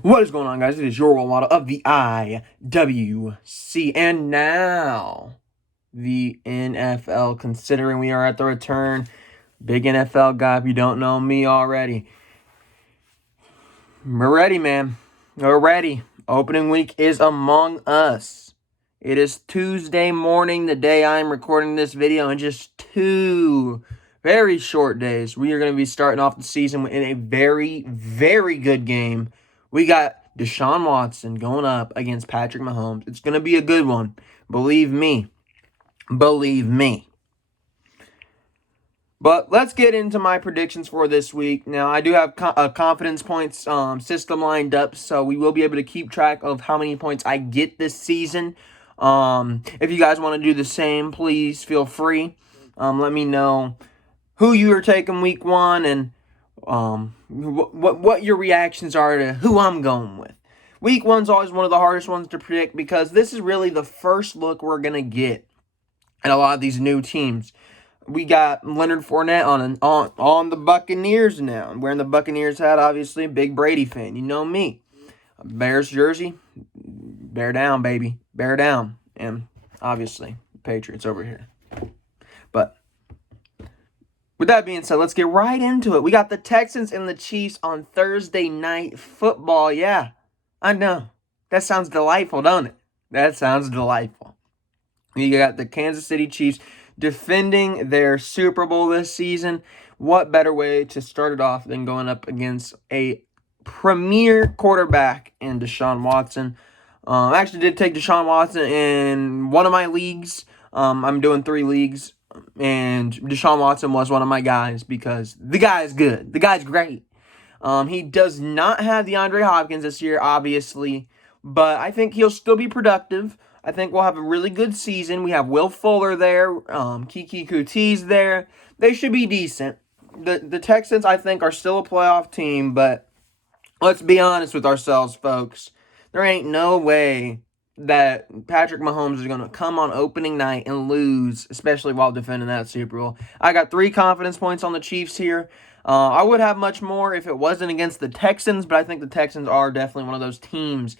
What is going on, guys? It is your role model of the IWC. And now, the NFL. Considering we are at the return, big NFL guy, if you don't know me already. We're ready, man. We're ready. Opening week is among us. It is Tuesday morning, the day I'm recording this video, in just 2 very short days. We are going to be starting off the season in a very, very good game. We got Deshaun Watson going up against Patrick Mahomes. It's going to be a good one. Believe me. Believe me. But let's get into my predictions for this week. Now, I do have a confidence points system lined up, so we will be able to keep track of how many points I get this season. If you guys want to do the same, please feel free. Let me know who you are taking week 1 and what your reactions are to who I'm going with. Week 1's always one of the hardest ones to predict because this is really the first look we're going to get at a lot of these new teams. We got Leonard Fournette on the Buccaneers now. I'm wearing the Buccaneers hat, obviously. Big Brady fan. You know me. Bears jersey. Bear down, baby. Bear down. And obviously, Patriots over here. But with that being said, let's get right into it. We got the Texans and the Chiefs on Thursday Night Football. Yeah, I know. That sounds delightful, don't it? That sounds delightful. You got the Kansas City Chiefs defending their Super Bowl this season. What better way to start it off than going up against a premier quarterback in Deshaun Watson? I actually did take Deshaun Watson in one of my leagues. I'm doing 3 leagues, and Deshaun Watson was one of my guys because the guy is good. The guy's great. He does not have DeAndre Hopkins this year, obviously, but I think he'll still be productive. I think we'll have a really good season. We have Will Fuller there. Kiki Coutie's there. They should be decent. The Texans, I think, are still a playoff team, but let's be honest with ourselves, folks. There ain't no way that Patrick Mahomes is going to come on opening night and lose, especially while defending that Super Bowl. I got 3 confidence points on the Chiefs here. I would have much more if it wasn't against the Texans, but I think the Texans are definitely one of those teams.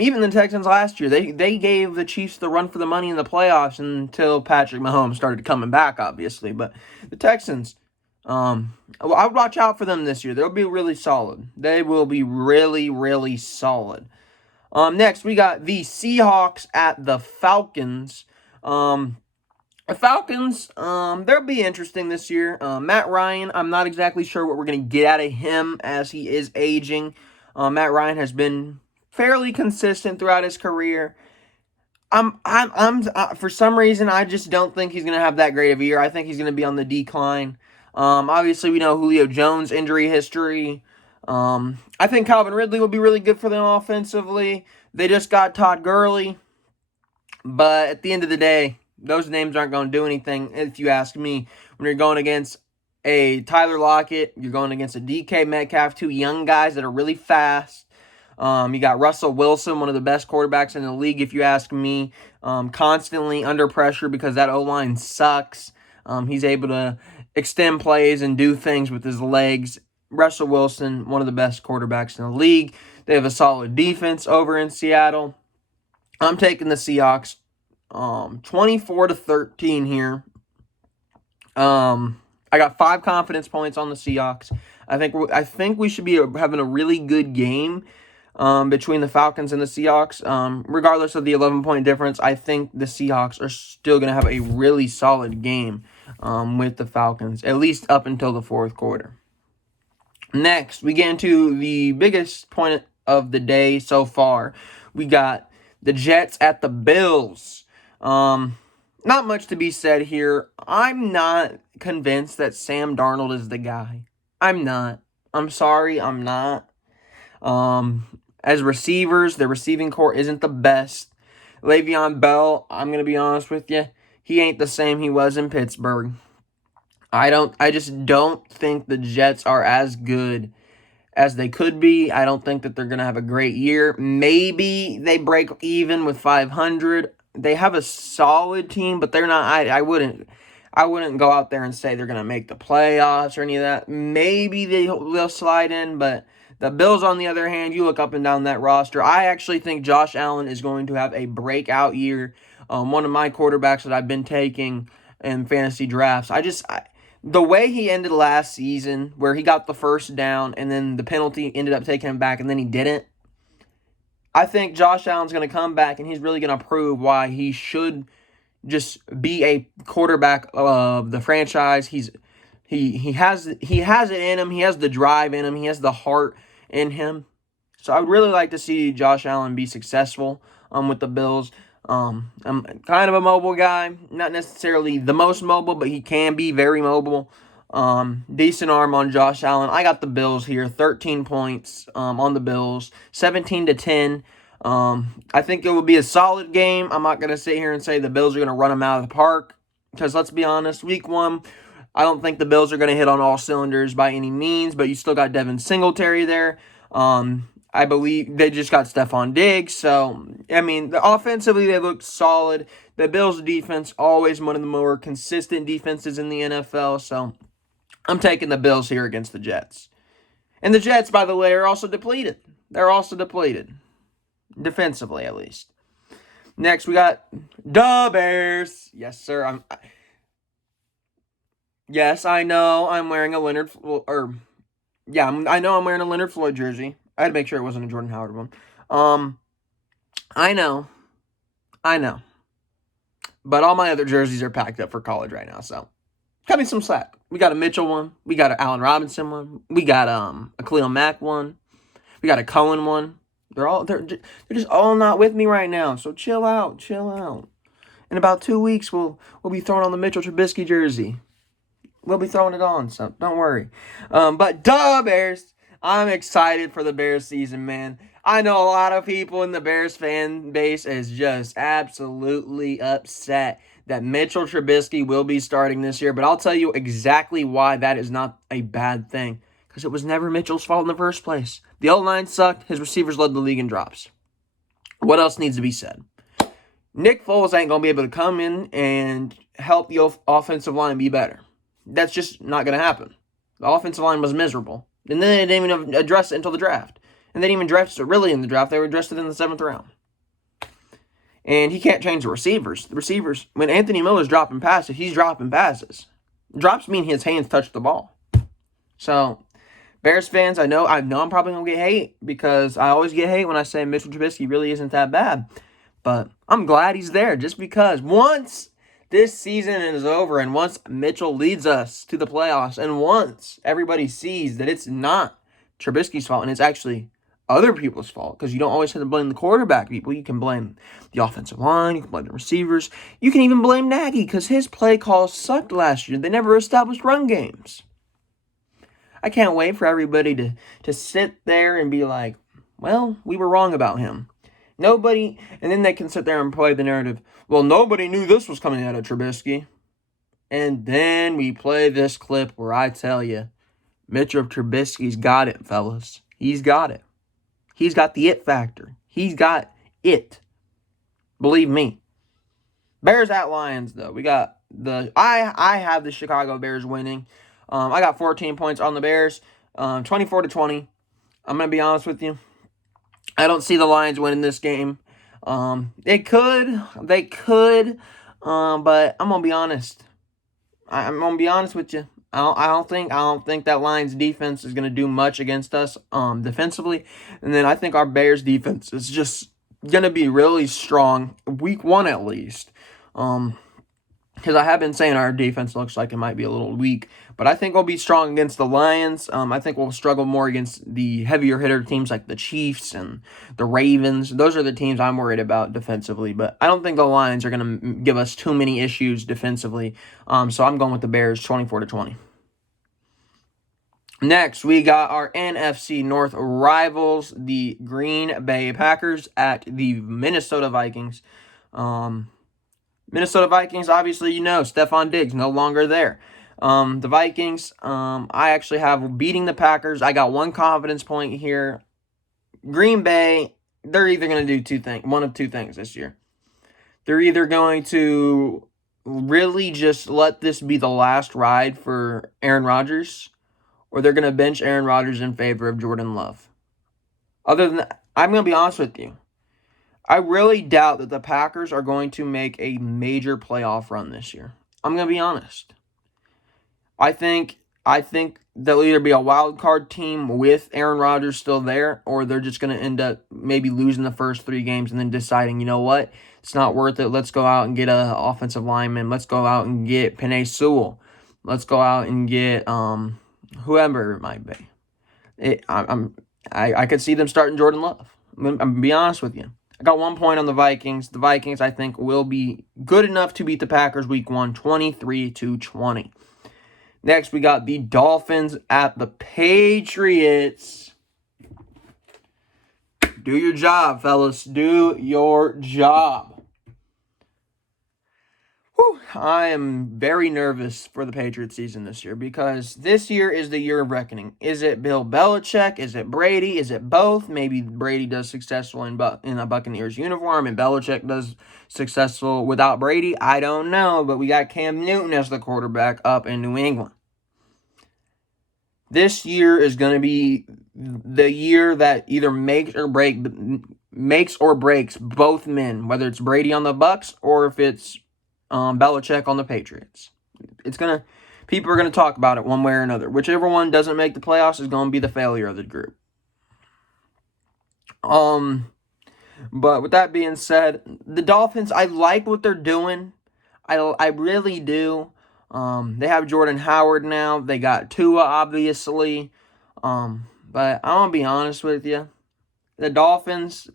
Even the Texans last year, they gave the Chiefs the run for the money in the playoffs until Patrick Mahomes started coming back, obviously. But the Texans, I would watch out for them this year. They'll be really solid. They will be really, really solid. Next, we got the Seahawks at the Falcons. The Falcons, they'll be interesting this year. Matt Ryan, I'm not exactly sure what we're going to get out of him as he is aging. Matt Ryan has been fairly consistent throughout his career. For some reason, I just don't think he's going to have that great of a year. I think he's going to be on the decline. Obviously, we know Julio Jones' injury history. I think Calvin Ridley will be really good for them offensively. They just got Todd Gurley. But at the end of the day, those names aren't going to do anything, if you ask me. When you're going against a Tyler Lockett, you're going against a DK Metcalf, 2 young guys that are really fast. You got Russell Wilson, one of the best quarterbacks in the league, if you ask me. Constantly under pressure because that O-line sucks. He's able to extend plays and do things with his legs. Russell Wilson, one of the best quarterbacks in the league. They have a solid defense over in Seattle. I'm taking the Seahawks 24-13 here. I got 5 confidence points on the Seahawks. I think we should be having a really good game between the Falcons and the Seahawks. Regardless of the 11-point difference, I think the Seahawks are still going to have a really solid game with the Falcons, at least up until the 4th quarter. Next, we get into the biggest point of the day so far. We got the Jets at the Bills. Not much to be said here. I'm not convinced that Sam Darnold is the guy. I'm not. I'm sorry, I'm not. As receivers, the receiving core isn't the best. Le'Veon Bell, I'm going to be honest with you, he ain't the same he was in Pittsburgh. I just don't think the Jets are as good as they could be. I don't think that they're going to have a great year. Maybe they break even with 500. They have a solid team, but they're not. I wouldn't go out there and say they're going to make the playoffs or any of that. Maybe they'll slide in, but The Bills, on the other hand, you look up and down that roster. I actually think Josh Allen is going to have a breakout year. One of my quarterbacks that I've been taking in fantasy drafts. The way he ended last season, where he got the first down and then the penalty ended up taking him back and then he didn't. I think Josh Allen's going to come back and he's really going to prove why he should just be a quarterback of the franchise. He has it in him. He has the drive in him. He has the heart in him. So I would really like to see Josh Allen be successful with the Bills. I'm kind of a mobile guy, not necessarily the most mobile, but he can be very mobile. Decent arm on Josh Allen. I got the Bills here, 13 points on the Bills, 17-10. I think it will be a solid game. I'm not going to sit here and say the Bills are going to run them out of the park, because let's be honest, week 1, I don't think the Bills are going to hit on all cylinders by any means, but you still got Devin Singletary there. I believe they just got Stephon Diggs. So, I mean, offensively, they look solid. The Bills' defense, always one of the more consistent defenses in the NFL. So, I'm taking the Bills here against the Jets. And the Jets, by the way, are also depleted. They're also depleted. Defensively, at least. Next, we got the Bears. Yes, sir. Yes, I know I'm wearing a Leonard... I know I'm wearing a Leonard Floyd jersey. I had to make sure it wasn't a Jordan Howard one. I know. But all my other jerseys are packed up for college right now, so cut me some slack. We got a Mitchell one. We got an Allen Robinson one. We got a Khalil Mack one. We got a Cohen one. They're just all not with me right now, so chill out. In about 2 weeks, we'll be throwing on the Mitchell Trubisky jersey. We'll be throwing it on, so don't worry. But duh, Bears. I'm excited for the Bears season, man. I know a lot of people in the Bears fan base is just absolutely upset that Mitchell Trubisky will be starting this year, but I'll tell you exactly why that is not a bad thing. Because it was never Mitchell's fault in the first place. The O-line sucked. His receivers led the league in drops. What else needs to be said? Nick Foles ain't going to be able to come in and help the offensive line be better. That's just not going to happen. The offensive line was miserable. And then they didn't even address it until the draft. And they didn't even draft it really in the draft. They were addressed it in the 7th round. And he can't change the receivers. The receivers, when Anthony Miller's dropping passes, he's dropping passes. Drops mean his hands touch the ball. So, Bears fans, I know I'm probably going to get hate, because I always get hate when I say Mitchell Trubisky really isn't that bad. But I'm glad he's there, just because once this season is over, and once Mitchell leads us to the playoffs, and once everybody sees that it's not Trubisky's fault and it's actually other people's fault, because you don't always have to blame the quarterback people. You can blame the offensive line, you can blame the receivers, you can even blame Nagy, because his play calls sucked last year. They never established run games. I can't wait for everybody to sit there and be like, well, we were wrong about him. Nobody, and then they can sit there and play the narrative, well, nobody knew this was coming out of Trubisky. And then we play this clip where I tell you, Mitchell Trubisky's got it, fellas. He's got it. He's got the it factor. He's got it. Believe me. Bears at Lions, though. We got I have the Chicago Bears winning. I got 14 points on the Bears, 24-20. I'm going to be honest with you. I don't see the Lions winning this game. They could, but I'm going to be honest. I'm going to be honest with you. I don't think that Lions defense is going to do much against us defensively. And then I think our Bears defense is just going to be really strong, week 1 at least. Because I have been saying our defense looks like it might be a little weak. But I think we'll be strong against the Lions. I think we'll struggle more against the heavier hitter teams like the Chiefs and the Ravens. Those are the teams I'm worried about defensively. But I don't think the Lions are going to give us too many issues defensively. So I'm going with the Bears 24-20. Next, we got our NFC North rivals, the Green Bay Packers at the Minnesota Vikings. Minnesota Vikings, obviously, Stephon Diggs no longer there. The Vikings, I actually have beating the Packers. I got 1 confidence point here. Green Bay, they're either going to do one of two things this year. They're either going to really just let this be the last ride for Aaron Rodgers, or they're going to bench Aaron Rodgers in favor of Jordan Love. Other than that, I'm going to be honest with you. I really doubt that the Packers are going to make a major playoff run this year. I'm going to be honest. I think they'll either be a wild card team with Aaron Rodgers still there, or they're just going to end up maybe losing the first 3 games and then deciding, you know what, it's not worth it. Let's go out and get an offensive lineman. Let's go out and get Penei Sewell. Let's go out and get whoever it might be. I could see them starting Jordan Love. I'm gonna be honest with you. I got 1 point on the Vikings. The Vikings, I think, will be good enough to beat the Packers week 1, 23-20. Next, we got the Dolphins at the Patriots. Do your job, fellas. Do your job. I am very nervous for the Patriots season this year because this year is the year of reckoning. Is it Bill Belichick? Is it Brady? Is it both? Maybe Brady does successful in a Buccaneers uniform and Belichick does successful without Brady. I don't know, but we got Cam Newton as the quarterback up in New England. This year is going to be the year that either makes or breaks both men, whether it's Brady on the Bucs or if it's Belichick on the Patriots. People are gonna talk about it one way or another. Whichever one doesn't make the playoffs is gonna be the failure of the group. But with that being said, the Dolphins, I like what they're doing. I really do. They have Jordan Howard now. They got Tua, obviously. But I'm gonna be honest with you, the Dolphins.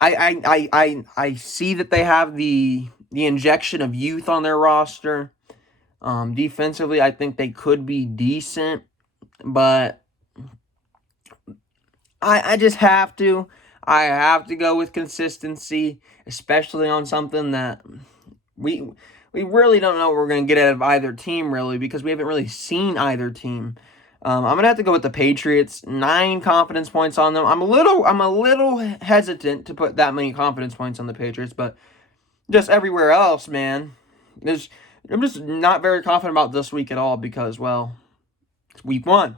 I see that they have the injection of youth on their roster. Defensively, I think they could be decent, but I just have to. I have to go with consistency, especially on something that we really don't know what we're going to get out of either team, really, because we haven't really seen either team. I'm gonna have to go with the Patriots. 9 confidence points on them. I'm a little hesitant to put that many confidence points on the Patriots, but just everywhere else, man, I'm just not very confident about this week at all because, well, it's week 1.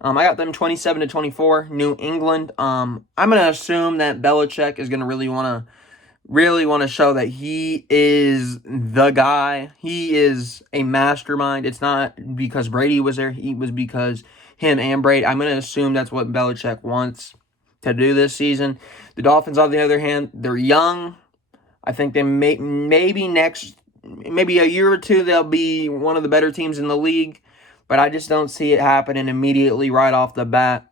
I got them 27-24, New England. I'm gonna assume that Belichick is gonna really want to show that he is the guy. He is a mastermind. It's not because Brady was there. He was because him and Brady. I'm going to assume that's what Belichick wants to do this season. The Dolphins, on the other hand, they're young. I think they maybe a year or two, they'll be one of the better teams in the league. But I just don't see it happening immediately right off the bat.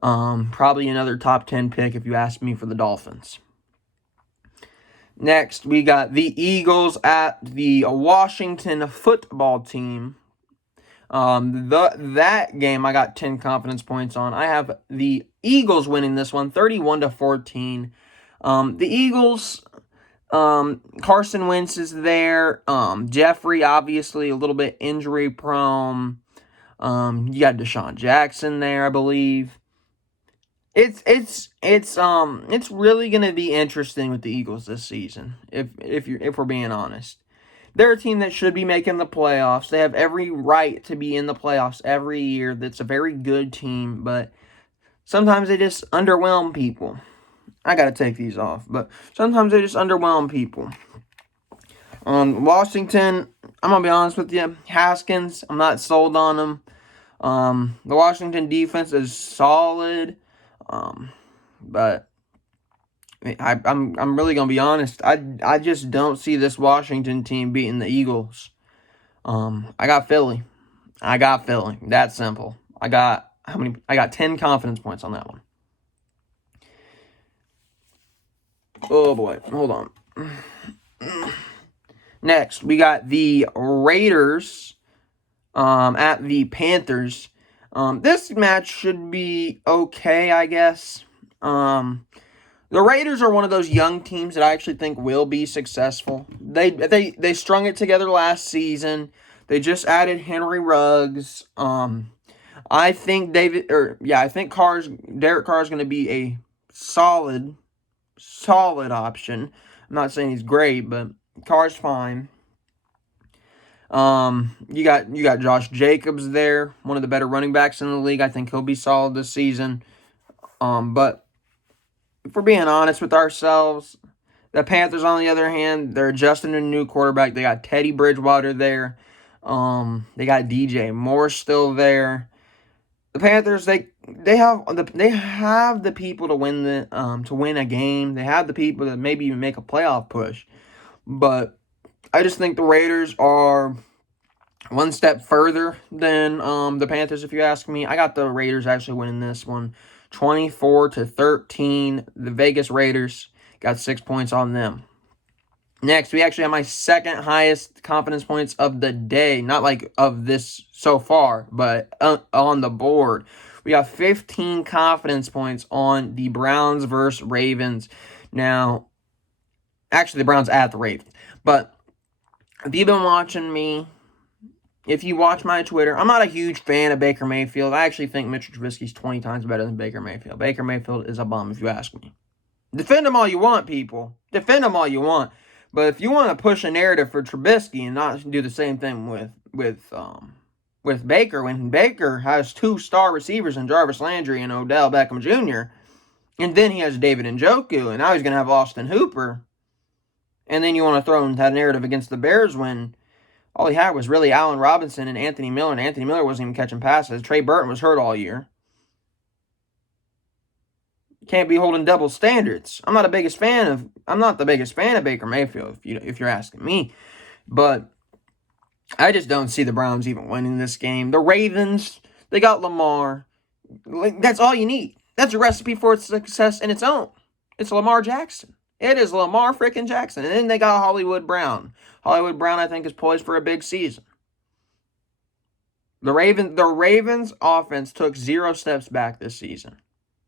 Probably another top 10 pick if you ask me for the Dolphins. Next, we got the Eagles at the Washington football team. That game I got 10 confidence points on. I have the Eagles winning this one, 31-14. The Eagles, Carson Wentz is there. Jeffrey, obviously, a little bit injury prone. You got Deshaun Jackson there, I believe. It's really gonna be interesting with the Eagles this season. If we're being honest, they're a team that should be making the playoffs. They have every right to be in the playoffs every year. That's a very good team, but sometimes they just underwhelm people. I gotta take these off, but sometimes they just underwhelm people. Washington, I'm gonna be honest with you, Haskins, I'm not sold on him. The Washington defense is solid. But I'm really gonna be honest. I just don't see this Washington team beating the Eagles. I got Philly. That simple. I got 10 confidence points on that one. Oh boy, hold on. Next, we got the Raiders at the Panthers. This match should be okay, I guess. The Raiders are one of those young teams that I actually think will be successful. They strung it together last season. They just added Henry Ruggs. I think Derek Carr is going to be a solid option. I'm not saying he's great, but Carr's fine. You got Josh Jacobs there, one of the better running backs in the league. I think he'll be solid this season. But if we're being honest with ourselves, the Panthers, on the other hand, they're adjusting to a new quarterback. They got Teddy Bridgewater there. They got DJ Moore still there. The Panthers, they have the people to win a game. They have the people to maybe even make a playoff push. But I just think the Raiders are one step further than the Panthers, if you ask me. I got the Raiders actually winning this one, 24-13. The Vegas Raiders got 6 points on them. Next, we actually have my second highest confidence points of the day. Not like of this so far, but on the board. We got 15 confidence points on the Browns versus Ravens. Now, actually, the Browns at the Ravens. But if you've been watching me, if you watch my Twitter, I'm not a huge fan of Baker Mayfield. I actually think Mitchell Trubisky's 20 times better than Baker Mayfield. Baker Mayfield is a bum, if you ask me. Defend him all you want, people. Defend him all you want. But if you want to push a narrative for Trubisky and not do the same thing with Baker, when Baker has 2-star receivers in Jarvis Landry and Odell Beckham Jr., and then he has David Njoku, and now he's going to have Austin Hooper, and then you want to throw in that narrative against the Bears when all he had was really Allen Robinson and Anthony Miller, and Anthony Miller wasn't even catching passes. Trey Burton was hurt all year. Can't be holding double standards. I'm not the biggest fan of Baker Mayfield, if you're asking me. But I just don't see the Browns even winning this game. The Ravens, they got Lamar. That's all you need. That's a recipe for success in its own. It's Lamar Jackson. It is Lamar freaking Jackson. And then they got Hollywood Brown. Hollywood Brown, I think, is poised for a big season. The Ravens offense took 0 steps back this season.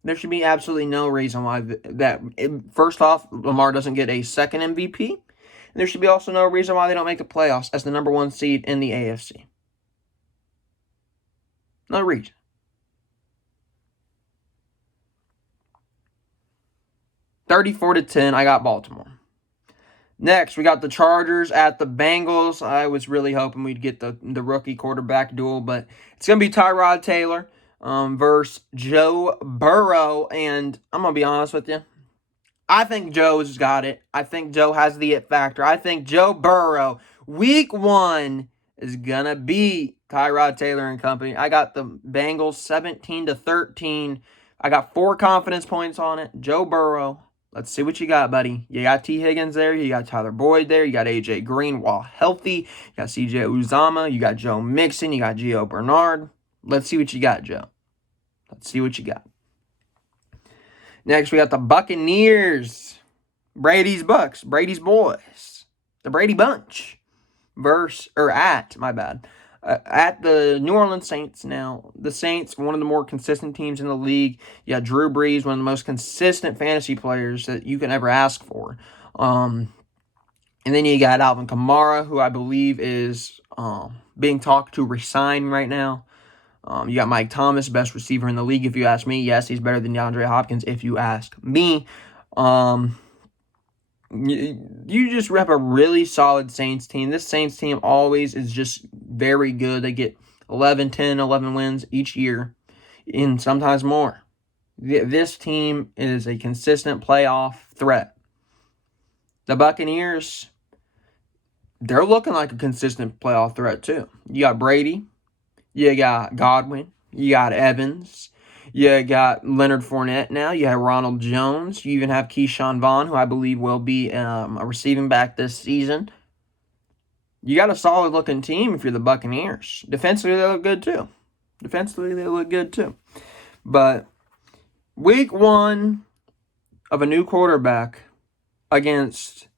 There should be absolutely no reason why first off, Lamar doesn't get a second MVP. And there should be also no reason why they don't make the playoffs as the number 1 seed in the AFC. No reason. $34-10, I got Baltimore. Next, we got the Chargers at the Bengals. I was really hoping we'd get the rookie quarterback duel, but it's going to be Tyrod Taylor versus Joe Burrow, and I'm going to be honest with you. I think Joe's got it. I think Joe has the it factor. I think Joe Burrow, week 1, is going to beat Tyrod Taylor and company. I got the Bengals 17-13. I got 4 confidence points on it. Joe Burrow. Let's see what you got, buddy. You got T. Higgins there. You got Tyler Boyd there. You got A.J. Green while healthy. You got C.J. Uzama. You got Joe Mixon. You got Gio Bernard. Let's see what you got, Joe. Let's see what you got. Next, we got the Buccaneers. Brady's Bucks. Brady's boys. The Brady Bunch. At the New Orleans Saints now. The Saints, one of the more consistent teams in the league. You got Drew Brees, one of the most consistent fantasy players that you can ever ask for. And then you got Alvin Kamara, who I believe is being talked to resign right now. You got Mike Thomas, best receiver in the league, if you ask me. Yes, he's better than DeAndre Hopkins, if you ask me. You just rep a really solid Saints team. This Saints team always is just very good. They get 11 wins each year, and sometimes more. This team is a consistent playoff threat. The Buccaneers, they're looking like a consistent playoff threat too. You got Brady. You got Godwin. You got Evans. You got Leonard Fournette now. You have Ronald Jones. You even have Keyshawn Vaughn, who I believe will be a receiving back this season. You got a solid-looking team if you're the Buccaneers. Defensively, they look good too. But week 1 of a new quarterback against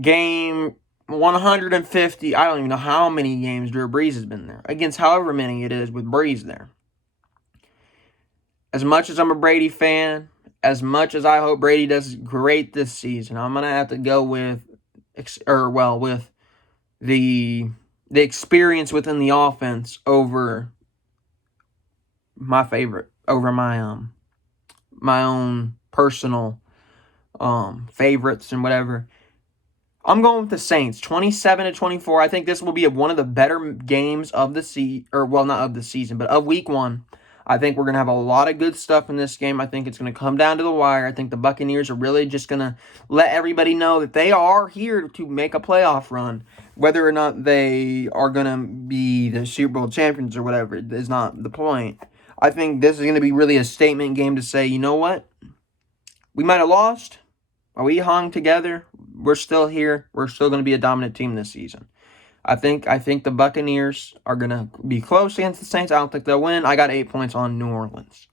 game 150, I don't even know how many games Drew Brees has been there. Against however many it is with Brees there. As much as I'm a Brady fan, as much as I hope Brady does great this season, I'm going to have to go with the experience within the offense over my favorite, over my own personal favorites and whatever. I'm going with the Saints, 27-24. I think this will be one of the better games of the season, not of the season, but of week 1. I think we're going to have a lot of good stuff in this game. I think it's going to come down to the wire. I think the Buccaneers are really just going to let everybody know that they are here to make a playoff run. Whether or not they are going to be the Super Bowl champions or whatever is not the point. I think this is going to be really a statement game to say, you know what? We might have lost, but we hung together. We're still here. We're still going to be a dominant team this season. I think the Buccaneers are going to be close against the Saints. I don't think they'll win. I got 8 points on New Orleans.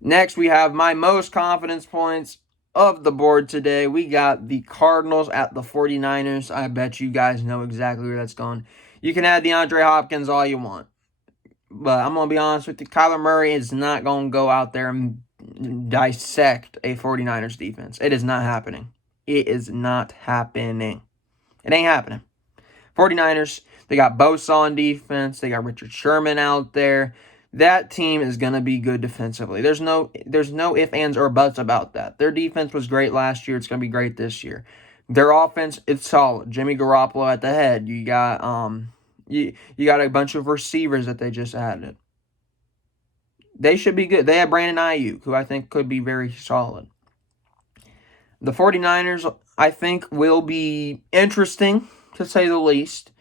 Next, we have my most confidence points of the board today. We got the Cardinals at the 49ers. I bet you guys know exactly where that's going. You can add DeAndre Hopkins all you want. But I'm going to be honest with you. Kyler Murray is not going to go out there and dissect a 49ers defense. It is not happening. It is not happening. It ain't happening. 49ers, they got Bosa on defense. They got Richard Sherman out there. That team is going to be good defensively. There's no ifs, ands, or buts about that. Their defense was great last year. It's going to be great this year. Their offense, it's solid. Jimmy Garoppolo at the head. You got you got a bunch of receivers that they just added. They should be good. They have Brandon Ayuk, who I think could be very solid. The 49ers, I think, will be interesting, to say the least.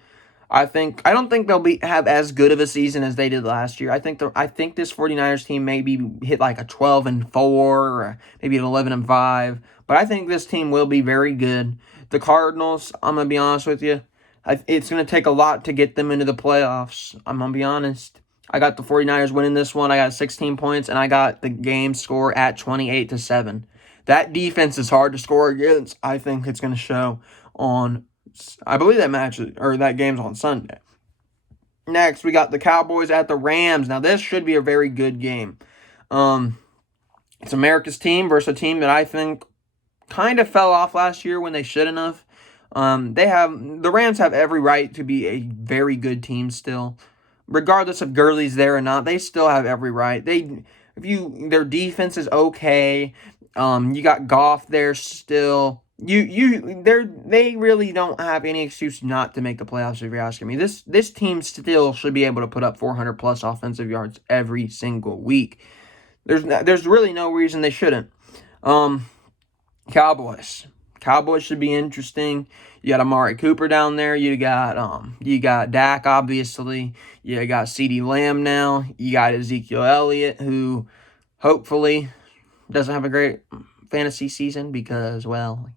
I don't think they'll have as good of a season as they did last year. I think this 49ers team maybe hit like a 12-4 or maybe an 11-5, but I think this team will be very good. The Cardinals, I'm going to be honest with you, it's going to take a lot to get them into the playoffs. I'm going to be honest. I got the 49ers winning this one. I got 16 points, and I got the game score at 28-7. That defense is hard to score against. I think it's going to show on, I believe that game's on Sunday. Next, we got the Cowboys at the Rams. Now, this should be a very good game. It's America's team versus a team that I think kind of fell off last year when they shouldn't have. The Rams have every right to be a very good team still. Regardless if Gurley's there or not, they still have every right. Their defense is okay. You got Goff there still. They really don't have any excuse not to make the playoffs if you're asking me. This team still should be able to put up 400 plus offensive yards every single week. There's really no reason they shouldn't. Cowboys should be interesting. You got Amari Cooper down there. You got Dak, obviously. You got CeeDee Lamb now. You got Ezekiel Elliott, who hopefully doesn't have a great fantasy season because, well,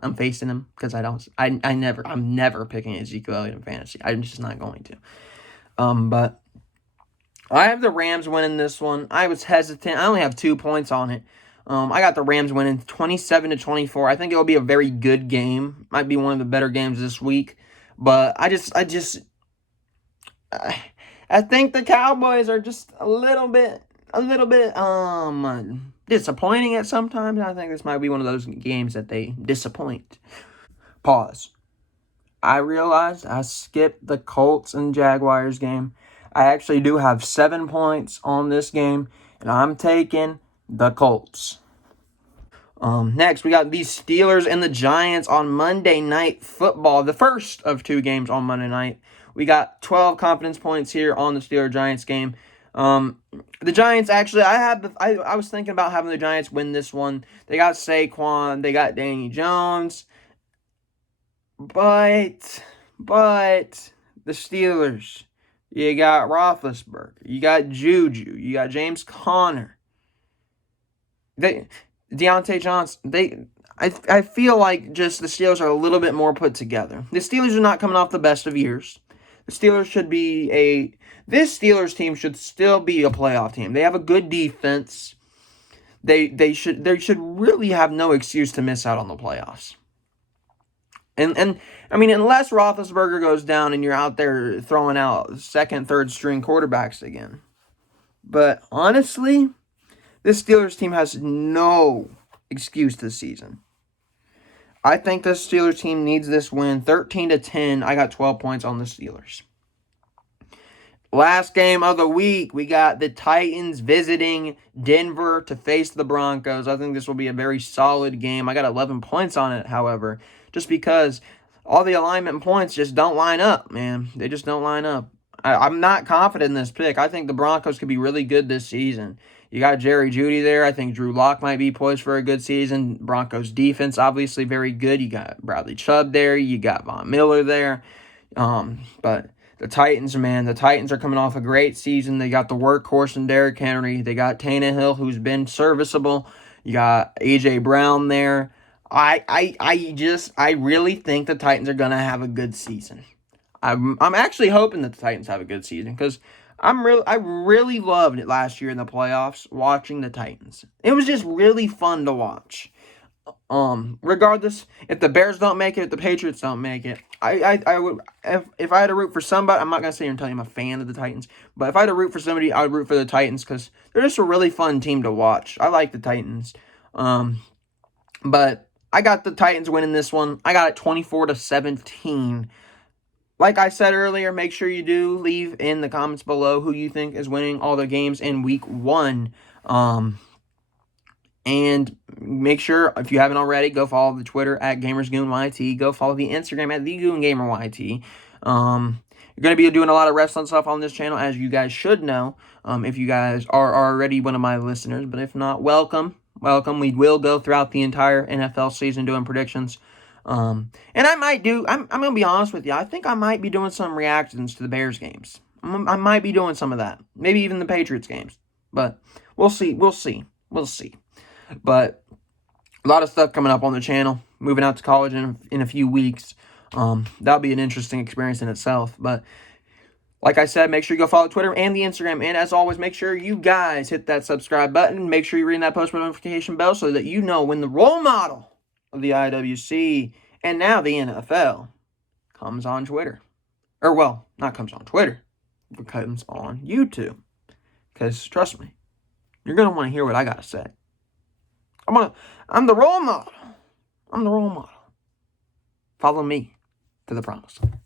I'm facing him because I'm never picking Ezekiel Elliott in fantasy. I'm just not going to. But I have the Rams winning this one. I was hesitant. I only have 2 points on it. I got the Rams winning 27-24. I think it'll be a very good game. Might be one of the better games this week. But I think the Cowboys are just a little bit disappointing at sometimes. I think this might be one of those games that they disappoint. Pause. I realized I skipped the Colts and Jaguars game. I actually do have 7 points on this game, and I'm taking the Colts. Next, we got the Steelers and the Giants on Monday Night Football, the first of 2 games on Monday night. We got 12 confidence points here on the Steelers-Giants game. The Giants, actually, I was thinking about having the Giants win this one. They got Saquon, they got Danny Jones, but the Steelers, you got Roethlisberger, you got Juju, you got James Conner. Deontay Johnson, I feel like just the Steelers are a little bit more put together. The Steelers are not coming off the best of years. The Steelers this Steelers team should still be a playoff team. They have a good defense. They should really have no excuse to miss out on the playoffs. And I mean, unless Roethlisberger goes down and you're out there throwing out second, third string quarterbacks again. But honestly, this Steelers team has no excuse this season. I think this Steelers team needs this win. 13-10. I got 12 points on the Steelers. Last game of the week, we got the Titans visiting Denver to face the Broncos. I think this will be a very solid game. I got 11 points on it, however, just because all the alignment points just don't line up, man. They just don't line up. I'm not confident in this pick. I think the Broncos could be really good this season. You got Jerry Jeudy there. I think Drew Lock might be poised for a good season. Broncos defense, obviously very good. You got Bradley Chubb there. You got Von Miller there. But the Titans, man, the Titans are coming off a great season. They got the workhorse in Derrick Henry. They got Tannehill, who's been serviceable. You got A.J. Brown there. I really think the Titans are gonna have a good season. I'm actually hoping that the Titans have a good season because I really loved it last year in the playoffs watching the Titans. It was just really fun to watch. Regardless, if the Bears don't make it, if the Patriots don't make it, I would if I had to root for somebody, I'm not gonna sit here and tell you I'm a fan of the Titans, but if I had to root for somebody, I would root for the Titans because they're just a really fun team to watch. I like the Titans. But I got the Titans winning this one. I got it 24-17. Like I said earlier, make sure you do leave in the comments below who you think is winning all the games in week 1. And make sure, if you haven't already, go follow the Twitter at GamersGoonYT. Go follow the Instagram at thegoongameryt. You're going to be doing a lot of wrestling stuff on this channel, as you guys should know, if you guys are already one of my listeners. But if not, welcome. Welcome. We will go throughout the entire NFL season doing predictions. And I might do, I'm going to be honest with you, I think I might be doing some reactions to the Bears games. I might be doing some of that. Maybe even the Patriots games. But we'll see. We'll see. But a lot of stuff coming up on the channel. Moving out to college in a few weeks. That'll be an interesting experience in itself. But like I said, make sure you go follow Twitter and the Instagram. And as always, make sure you guys hit that subscribe button. Make sure you ring that post notification bell so that you know when the role model of the IWC and now the NFL comes on Twitter. Or, well, not comes on Twitter, but comes on YouTube. Because, trust me, you're going to want to hear what I got to say. I'm the role model. Follow me to the promised land.